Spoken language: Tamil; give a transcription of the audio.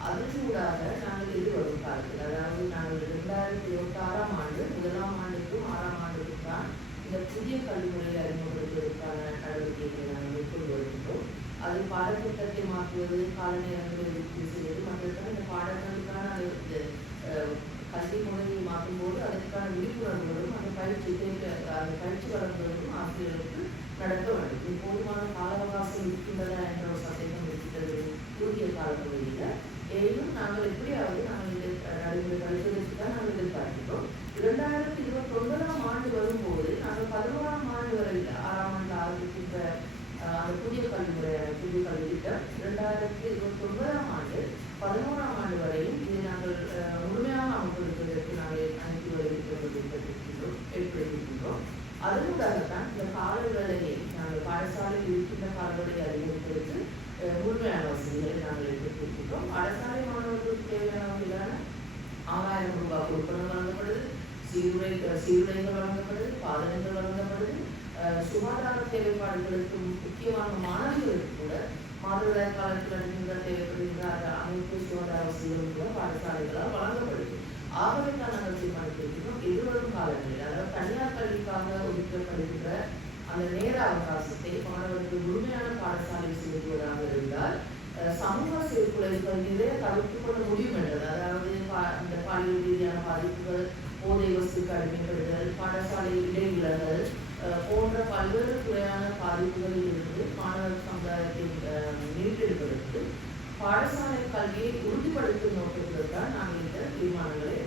அதனூடாக நாங்கள் எதிர்வரும் அதாவது நாங்கள் இரண்டாயிரத்தி இருபத்தி ஆறாம் ஆண்டு முதலாம் ஆண்டுக்கும் ஆறாம் ஆண்டுக்கும் தான் இந்த புதிய கல்விமுறையை அறிமுகப்படுத்துவதற்கான நடவடிக்கைகளை நாங்கள் மேற்கொண்டு வருகின்றோம் அது பாடத்திட்டத்தை மாற்றுவது காலநிலை ஒதுக்கீடு செய்வது மற்றதுக்கான இந்த பாடங்களுக்கான அஹ், கல்வி முறையை மாற்றும்போது அதற்கான விழிப்புணர்வுகளும் அந்த பயிற்சி அந்த பயிற்சி வழங்குவதும் ஆசிரியர்களுக்கு நடக்க வேண்டும். இப்போது குறுகிய எனினும் நாங்கள் எப்படியாவது நாங்கள் இதை நடைமுறைப்படுத்துவதற்கு தான் நாங்கள் எதிர்பார்க்கிறோம் இரண்டாயிரத்தி இருபத்தி ஒன்பதாம் ஆண்டு வரும்போது நாங்கள் பதினோராம் ஆண்டு வரை ஆறாம் ஆண்டு ஆரம்பிக்கின்ற அஹ், புதிய கல்விமுறையான புதிய கல்வி திட்டம் இரண்டாயிரத்தி இருபத்தி ஒன்பதாம் ஆண்டு பதினோராம் ஆண்டு வரையும் இதை நாங்கள் அஹ், முழுமையாக அமைப்பதற்கு நாங்கள் அனுப்பி வருகின்றோம் திட்டத்திருக்கின்றோம் ஏற்படுத்தியிருக்கின்றோம். அதனூடாகத்தான் இந்த கால நாங்கள் பாடசாலையில் இருக்கின்ற பாடல்களை முழுமையான வசதிகளை நாங்கள் ஏற்படுத்தியிருக்கின்றோம் பாடசாலை மாணவர்களுக்கு தேவையான வகையிலான ஆறாயிரம் ரூபாய் கொடுப்பனம் வழங்கப்படுது சீருடை சீருடைகள் வழங்கப்படுது பாதனங்கள் வழங்கப்படுது. அஹ், சுகாதார தேவைப்பாடுகளுக்கு முக்கியமான மாணவர்களுக்கு கூட மாதவிடாய் காலத்தில் இருக்கின்ற தேவைப்படுகின்ற அந்த அமைப்பு சுகாதார வசதிகளும் கூட பாடசாலைகளால் வழங்கப்படுது. ஆகவே தான் நாங்கள் தீர்மானித்திருக்கிறோம் எதிர்வரும் காலங்களில் அதாவது தனியார் கல்விக்காக ஒதுக்கப்படுகின்ற அந்த நேர அவகாசத்தை மாணவர்கள் முழுமையான பாடசாலை செலுத்துவதாக சீர்குலைகள் தவிர்த்து கொள்ள முடியும் என்றது அதாவது இந்த பாலியல் ரீதியான பாதிப்புகள் போதை வஸ்துக்கு அடிமைப்படுதல் பாடசாலை இடைவிலகல் போன்ற பல்வேறு துறையான பாதிப்புகளில் இருந்து மாணவர் சமுதாயத்தை மீட்டெடுப்பதற்கு பாடசாலை கல்வியை உறுதிப்படுத்தும் நோக்கத்தில் தான் நாங்கள் இந்த தீர்மானங்களை